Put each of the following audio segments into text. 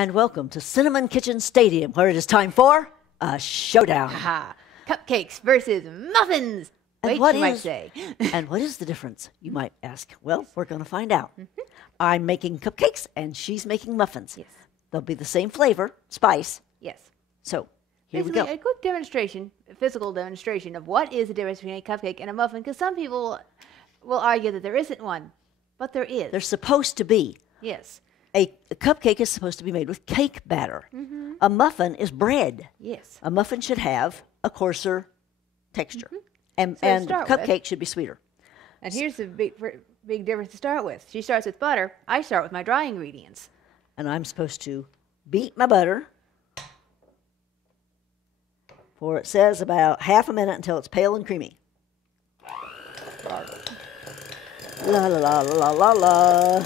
And welcome to Cinnamon Kitchen Stadium, where it is time for a showdown. Haha. Cupcakes versus muffins. And Wait, what you might is- say. And what is the difference, you might ask? Well, we're going to find out. I'm making cupcakes, and she's making muffins. Yes. They'll be the same flavor, spice. Yes. So, here we Basically, go. a quick demonstration, a physical demonstration of what is the difference between a cupcake and a muffin, because some people will argue that there isn't one, but there is. There's supposed to be. Yes. A cupcake is supposed to be made with cake batter. A muffin is bread. Yes. A muffin should have a coarser texture. And, So to and start with- cupcake should be sweeter. And here's the big difference to start with. She starts with butter. I start with my dry ingredients. And I'm supposed to beat my butter for, it says, about half a minute until it's pale and creamy. La la la la la la.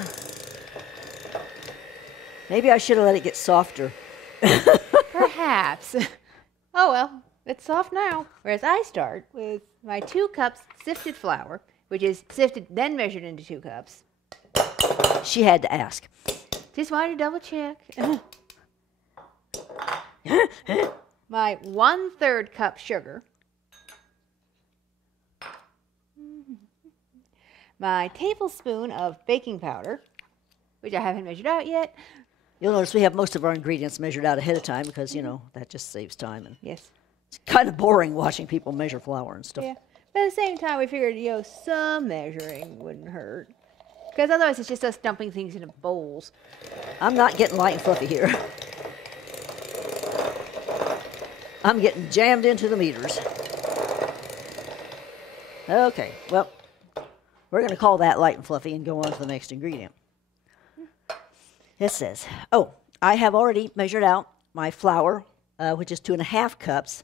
Maybe I should have let it get softer. Perhaps. Oh well, it's soft now. Whereas I start with my 2 cups sifted flour, which is sifted then measured into 2 cups. She had to ask. Just wanted to double check. My 1/3 cup sugar. My tablespoon of baking powder, which I haven't measured out yet. You'll notice we have most of our ingredients measured out ahead of time because, you know, that just saves time. And Yes. it's kind of boring watching people measure flour and stuff. Yeah. But at the same time, we figured, some measuring wouldn't hurt. Because otherwise, it's just us dumping things into bowls. I'm not getting light and fluffy here. I'm getting jammed into the meters. Okay, well, we're going to call that light and fluffy and go on to the next ingredient. It says, I have already measured out my flour, which is 2.5 cups,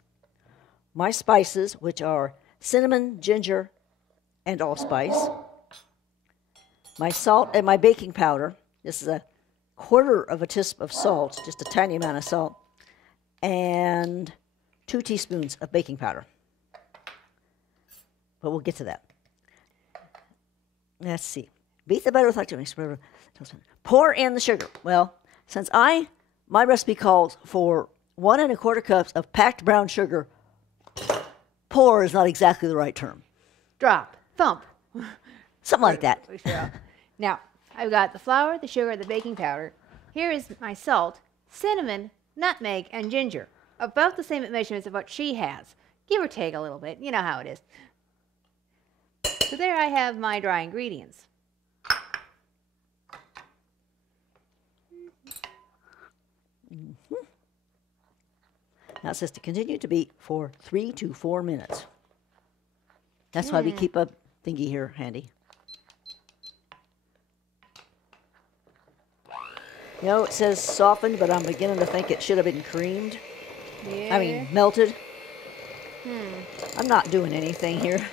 my spices, which are cinnamon, ginger, and allspice, my salt and my baking powder. This is a 1/4 teaspoon of salt, just a tiny amount of salt, and 2 teaspoons of baking powder. But we'll get to that. Let's see. Beat the butter with lactose. Pour in the sugar. Well, since my recipe calls for 1 1/4 cups of packed brown sugar, pour is not exactly the right term. Drop. Thump. Something like that. Now, I've got the flour, the sugar, the baking powder. Here is my salt, cinnamon, nutmeg, and ginger. About the same measurements of what she has. Give or take a little bit. You know how it is. So there I have my dry ingredients. Now it says to continue to beat for 3 to 4 minutes. That's why we keep a thingy here handy. You know, it says softened, but I'm beginning to think it should have been creamed. Yeah. I mean, melted. I'm not doing anything here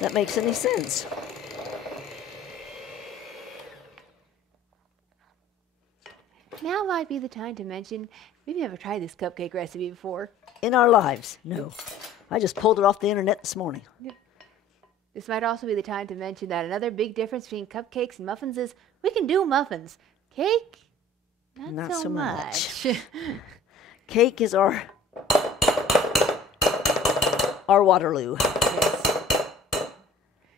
that makes any sense. Now might be the time to mention, we've never tried this cupcake recipe before. In our lives, no. I just pulled it off the internet this morning. This might also be the time to mention that another big difference between cupcakes and muffins is we can do muffins. Cake, not so much. Cake is our Waterloo. Yes.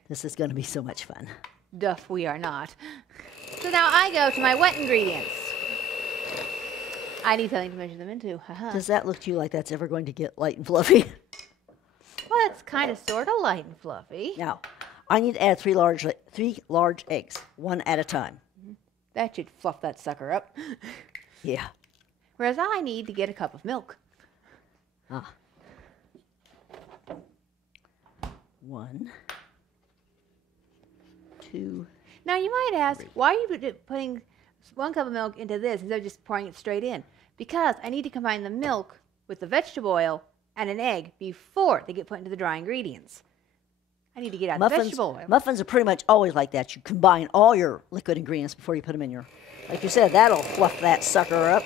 This is going to be so much fun. Duff, we are not. So now I go to my wet ingredients. I need something to measure them into. Haha. Does that look to you like that's ever going to get light and fluffy? Well, it's kind of sort of light and fluffy. Now, I need to add 3 large eggs, 1 at a time. That should fluff that sucker up. Yeah. Whereas I need to get a cup of milk. 1, 2. Now you might ask, why are you putting 1 cup of milk into this instead of just pouring it straight in? Because I need to combine the milk with the vegetable oil and an egg before they get put into the dry ingredients. I need to get out the vegetable oil. Muffins are pretty much always like that. You combine all your liquid ingredients before you put them in your... Like you said, that'll fluff that sucker up.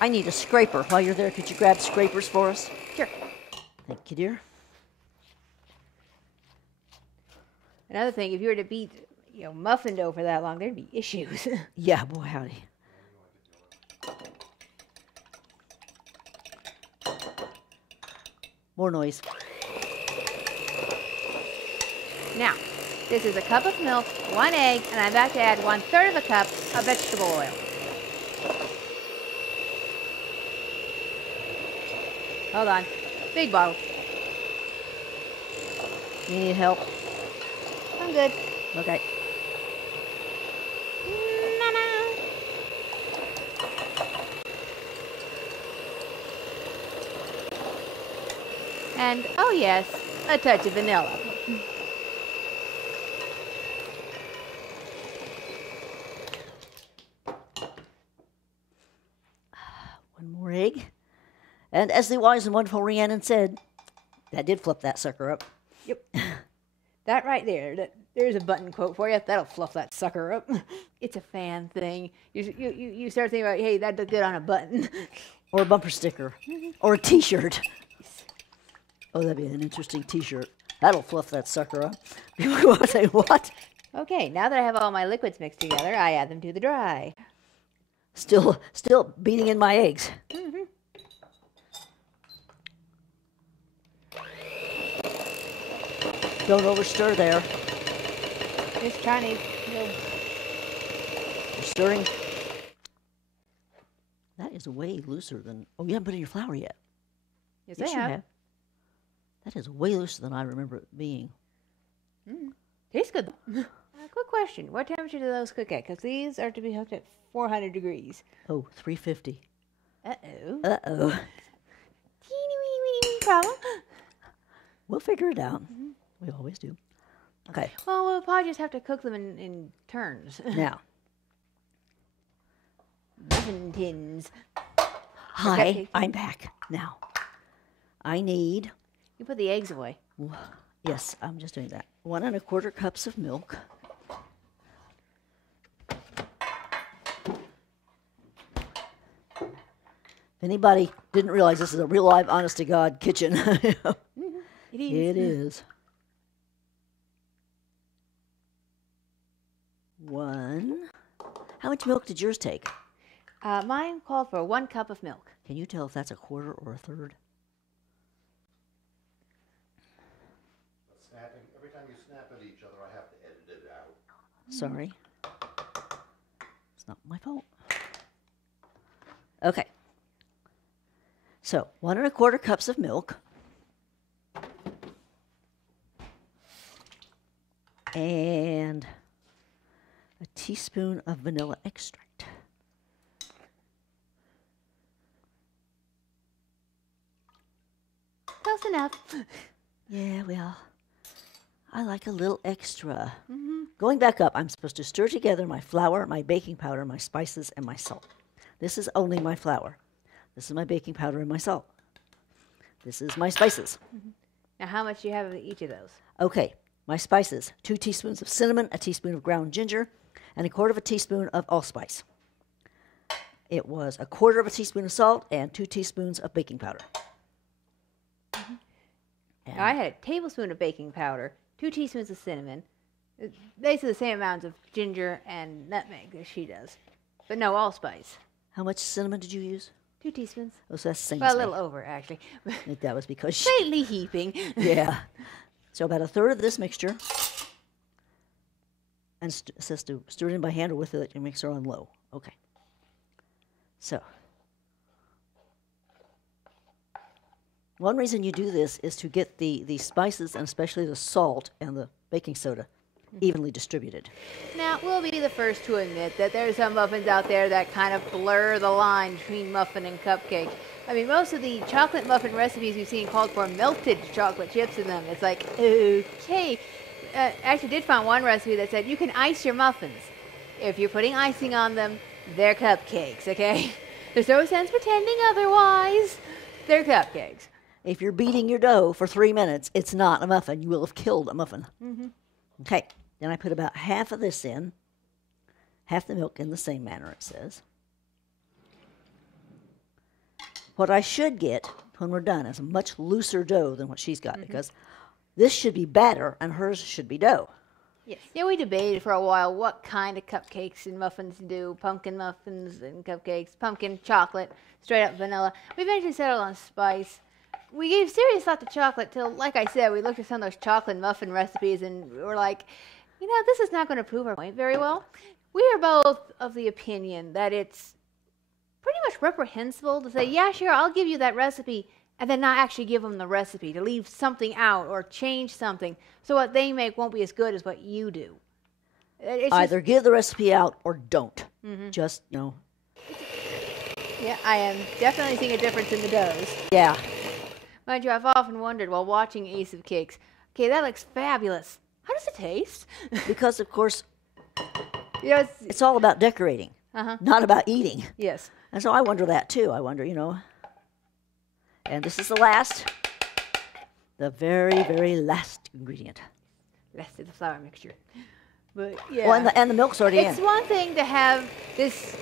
I need a scraper. While you're there, could you grab scrapers for us? Sure. Thank you, dear. Another thing, if you were to beat, muffin dough for that long, there'd be issues. Yeah, boy, howdy. More noise. Now, this is a cup of milk, 1 egg, and I'm about to add 1/3 of a cup of vegetable oil. Hold on. Big bottle. You need help? I'm good. Okay. And, oh yes, a touch of vanilla. One more egg. And as the wise and wonderful Rhiannon said, that did flip that sucker up. Yep. That right there, there's a button quote for you. That'll fluff that sucker up. It's a fan thing. You start thinking about, hey, that'd look good on a button. Or a bumper sticker. Or a t-shirt. Oh, that'd be an interesting t-shirt. That'll fluff that sucker up. People want to say, what? Okay, now that I have all my liquids mixed together, I add them to the dry. Still beating in my eggs. Don't overstir there. Just trying to, You're stirring. That is way looser than... Oh, you haven't put in your flour yet. Yes, Yes, I you have. That is way looser than I remember it being. Tastes good, though. Quick question. What temperature do those cook at? Because these are to be cooked at 400 degrees. Oh, 350. Uh-oh. Uh-oh. Teeny, weeny, weeny problem. We'll figure it out. We always do. Okay, Well, we'll probably just have to cook them in turns. now. Muffin tins. Hi, Okay. I'm back. Now, I need... You put the eggs away. Yes, I'm just doing that. 1 1/4 cups of milk. If anybody didn't realize this is a real live, honest-to-God kitchen, It is. it is. 1. How much milk did yours take? Mine called for 1 cup of milk. Can you tell if that's a quarter or a third? Snapping. Every time you snap at each other, I have to edit it out. Sorry. It's not my fault. Okay. So, 1 1/4 cups of milk. And a teaspoon of vanilla extract. Close enough. Yeah, well, I like a little extra. Going back up, I'm supposed to stir together my flour, my baking powder, my spices, and my salt. This is only my flour. This is my baking powder and my salt. This is my spices. Now, how much do you have of each of those? Okay, my spices. 2 teaspoons of cinnamon, a teaspoon of ground ginger, and 1/4 teaspoon of allspice. It was 1/4 teaspoon of salt and 2 teaspoons of baking powder. Now, I had a tablespoon of baking powder, 2 teaspoons of cinnamon, basically the same amounts of ginger and nutmeg as she does, but no allspice. How much cinnamon did you use? 2 teaspoons. Oh, so that's the same Well, as a me. little over, actually. I think that was because she... Slightly heaping. Yeah. So about 1/3 of this mixture. And it says to stir it in by hand or with the mixer on low. Okay. So. One reason you do this is to get the spices and especially the salt and the baking soda evenly distributed. Now, we'll be the first to admit that there's some muffins out there that kind of blur the line between muffin and cupcake. I mean, most of the chocolate muffin recipes we've seen called for melted chocolate chips in them. It's like, okay. Actually did find one recipe that said you can ice your muffins. If you're putting icing on them, they're cupcakes, okay? There's no sense pretending otherwise. They're cupcakes. If you're beating your dough for 3 minutes, it's not a muffin. You will have killed a muffin. Okay. Then I put about half of this in. Half the milk in the same manner, it says. What I should get when we're done as a much looser dough than what she's got because this should be batter and hers should be dough. Yes. Yeah, we debated for a while what kind of cupcakes and muffins to do. Pumpkin muffins and cupcakes, pumpkin, chocolate, straight up vanilla. We eventually settled on spice. We gave serious thought to chocolate till, like I said, we looked at some of those chocolate muffin recipes and we were like, this is not going to prove our point very well. We are both of the opinion that it's pretty much reprehensible to say, yeah, sure, I'll give you that recipe, and then not actually give them the recipe, to leave something out or change something so what they make won't be as good as what you do. It's Either give the recipe out or don't. Just, no. Yeah, I am definitely seeing a difference in the doughs. Yeah. Mind you, I've often wondered while watching Ace of Cakes, okay, that looks fabulous. How does it taste? Because, of course, Yes. it's all about decorating, not about eating. Yes. And so I wonder that, too. I wonder, And this is the very, very last ingredient. Rest of the flour mixture. But yeah. Well, and the milk's already It's in. one thing to have this,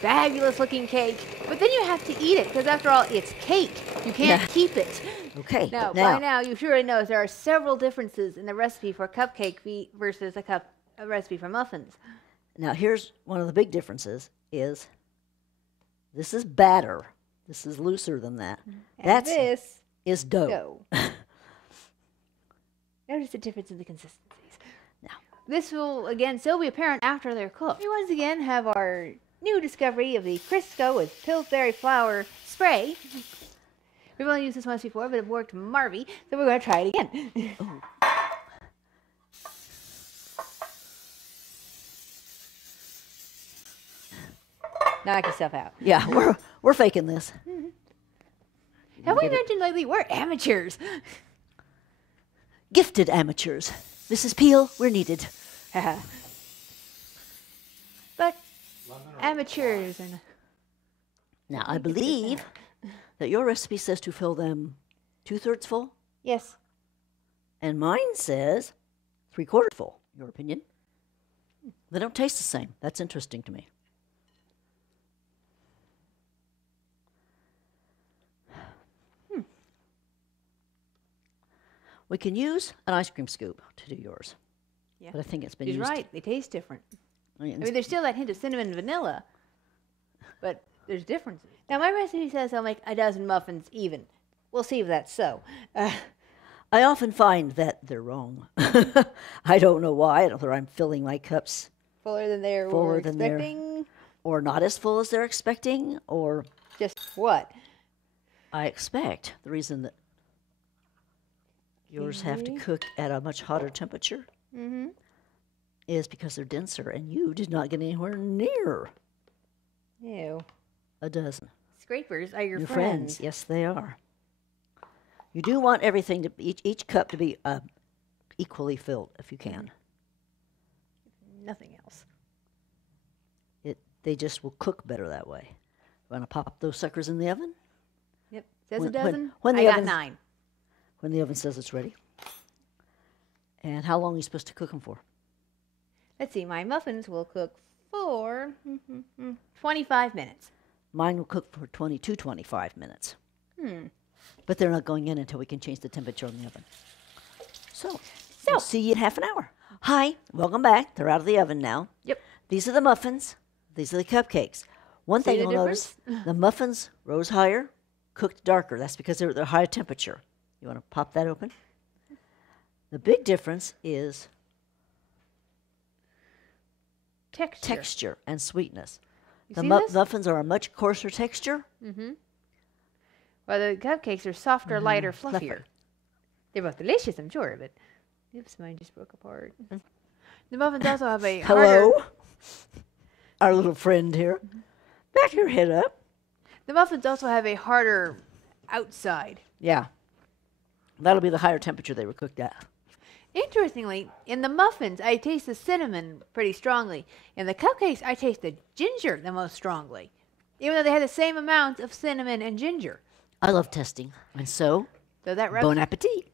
fabulous looking cake, but then you have to eat it because after all, it's cake. You can't keep it. Okay. Now, by now, you surely know there are several differences in the recipe for cupcake versus a recipe for muffins. Now, here's one of the big differences is this is batter. This is looser than that. And this is dough. Notice the difference in the consistencies. Now, this will, again, still be apparent after they're cooked. We once again have our new discovery of the Crisco with Pillsbury flour spray. We've only used this once before, but it worked marvy, so we're going to try it again. Knock yourself out. Yeah, we're faking this. Have we mentioned lately we're amateurs? Gifted amateurs. Mrs. Peel, we're needed. But amateurs are not. Now, I believe that your recipe says to fill them 2/3 full, Yes. and mine says 3/4 full. Your opinion? They don't taste the same. That's interesting to me. We can use an ice cream scoop to do yours. Yeah. But I think it's been He's used. right. They taste different. I mean, I mean, there's still that hint of cinnamon and vanilla, but there's differences. Now, my recipe says I'll make a dozen muffins even. We'll see if that's so. I often find that they're wrong. I don't know why. I don't know if I'm filling my cups Fuller than they were Fuller than they're- expecting. or not as full as they're expecting, or Just what? I expect the reason that yours have to cook at a much hotter temperature is because they're denser, and you did not get anywhere near Ew. a dozen. Scrapers are your friends. Yes, they are. You do want everything to each cup to be equally filled, if you can. Nothing else. They just will cook better that way. Want to pop those suckers in the oven? Yep. Says When- a dozen. when I the got oven's- 9. When the oven says it's ready. And how long are you supposed to cook them for? Let's see. My muffins will cook for 25 minutes. Mine will cook for 20 to 25 minutes. But they're not going in until we can change the temperature on the oven. So we'll see you in half an hour. Hi, welcome back. They're out of the oven now. Yep. These are the muffins. These are the cupcakes. One See thing the you'll notice, the muffins rose higher, cooked darker. That's because they're high temperature. You want to pop that open? The big difference is texture and sweetness. The see this? muffins are a much coarser texture. Well, the cupcakes are softer, lighter, fluffier. They're both delicious, I'm sure, but oops, mine just broke apart. The muffins also have a harder. Hello, our little friend here. Back your head up. The muffins also have a harder outside. Yeah, that'll be the higher temperature they were cooked at. Interestingly, in the muffins, I taste the cinnamon pretty strongly. In the cupcakes, I taste the ginger the most strongly, even though they had the same amount of cinnamon and ginger. I love testing, and so So that bon appetit.